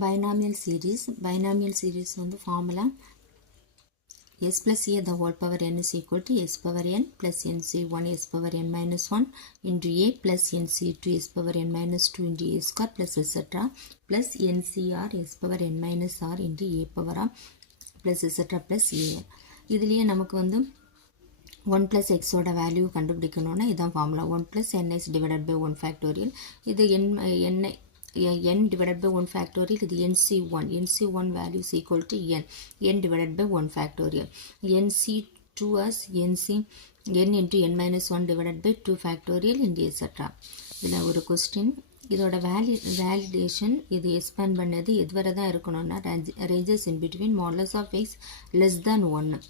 binomial series வந்து formula s plus a the whole power n is equal to s power n plus nc1 s power n minus 1 into a plus nc2 s power n minus 2 into a square plus etc. plus ncr s power n minus r into a power r plus etc. plus a. இதுலயே நமக்கு வந்து 1 plus x ஓட value கண்டுபிடிக்கணும்னா இதான் formula 1 plus nx divided by 1 factorial. இது n divided by 1 factorial. இது nc1 value is equal to n divided by 1 factorial. nc2 as n into n minus 1 divided by 2 factorial into etc. இதில் ஒரு question இதோட validation இது expand பண்ணது எதுவரை தான் இருக்கணும்னா ranges in between modulus of x less than 1.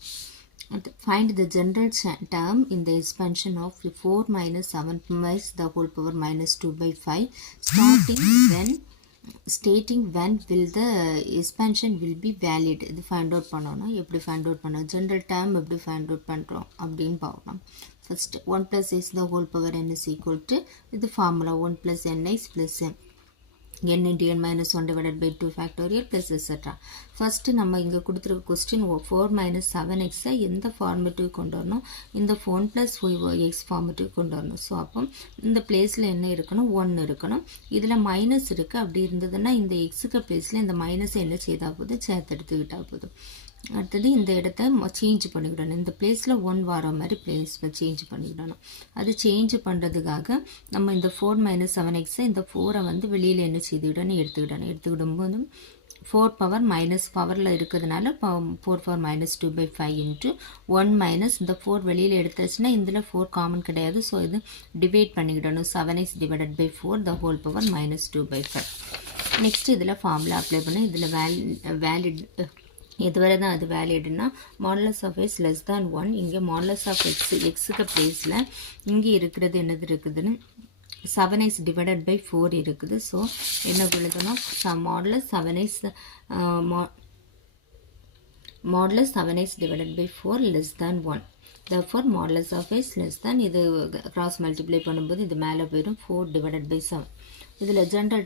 Find the general term in the expansion of 4 minus 7 minus the whole power minus 2 by 5 stating when will the expansion will be valid. இது find out பண்ணணும். எப்படி find out பண்ணணும், general term எப்படி find out பண்ணுறோம் அப்படின்னு பார்க்கலாம். First 1 plus x the whole power n is equal to இது formula 1 plus nx plus n into n minus 1 divided by 2 factorial plus etc. First நம்ம இங்க கொடுத்திருக்க question 4 minus 7x எந்த ஃபார்மேட்டுக்கு கொண்டு வரணும், இந்த 1 plus 5x ஃபார்மேட்டுக்கு கொண்டு வரணும். ஸோ அப்போ இந்த பிளேஸில் என்ன இருக்கணும், 1 இருக்கணும். இதில் மைனஸ் இருக்குது. அப்படி இருந்ததுன்னா இந்த எக்ஸுக்கு பிளேஸில் இந்த மைனஸ் என்ன செய்தால் போதும், சேர்த்து எடுத்துக்கிட்டால் போதும். அடுத்தது இந்த இடத்த சேஞ்ச் பண்ணிக்கிடணும். இந்த பிளேஸில் 1 வர மாதிரி பிளேஸ் சேஞ்ச் பண்ணிக்கிடணும். அது சேஞ்ச் பண்ணுறதுக்காக நம்ம இந்த 4 minus 7x இந்த 4 வந்து வெளியில் என்ன செய்துக்கிடணும், எடுத்துக்கிடும் போது 4 பவர் மைனஸ் பவரில் இருக்கிறதுனால 4 power minus 2 by 5 into 1 minus இந்த 4 வெளியில் எடுத்தாச்சுன்னா இதில் 4 காமன் கிடையாது. ஸோ இது divide பண்ணிக்கிடணும். 7x divided by 4 the whole power minus 2 by 5. Next இதில் ஃபார்முலா அப்ளை பண்ணி இதில் வேலிட் எதுவரை தான் அது வேலிடுனா modulus of x less than 1. இங்கே மாடுலஸ் ஆஃப் எக்ஸுக்கு பிளேஸில் இங்கே இருக்கிறது என்னது இருக்குதுன்னு 7x divided by 4 இருக்குது. ஸோ என்ன எழுதணும்னா modulus 7x divided by 4 less than 1. therefore modulus of x less than இது cross multiply பண்ணும்போது இது மேலே போயிடும் 4 divided by 7. இதில் general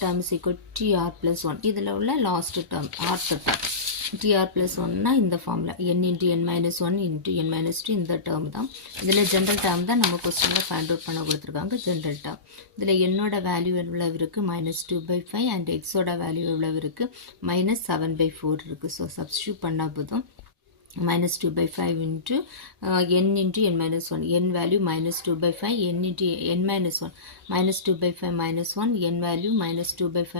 term is equal to tr plus 1. இதில் உள்ள last term rth term tr plus 1 இந்த formula n into n minus 1 into n minus 2 இந்த டேர்ம் தான். இதில் general term தான் நம்ம கொஸ்டினில் ஃபைண்ட் அவுட் பண்ண கொடுத்துருக்காங்க general term. இதில் என்னோட வேல்யூ எவ்வளவு இருக்குது, -2 by 5 and xோட வேல்யூ எவ்வளவு இருக்குது, -7 by 4 இருக்குது. ஸோ சப்ஸ்டியூட் பண்ணால் போதும் -2 by 5 into n into n minus 1. n value -2 by 5 n into n minus 1 -2 by 5 minus 1 n value -2 by 5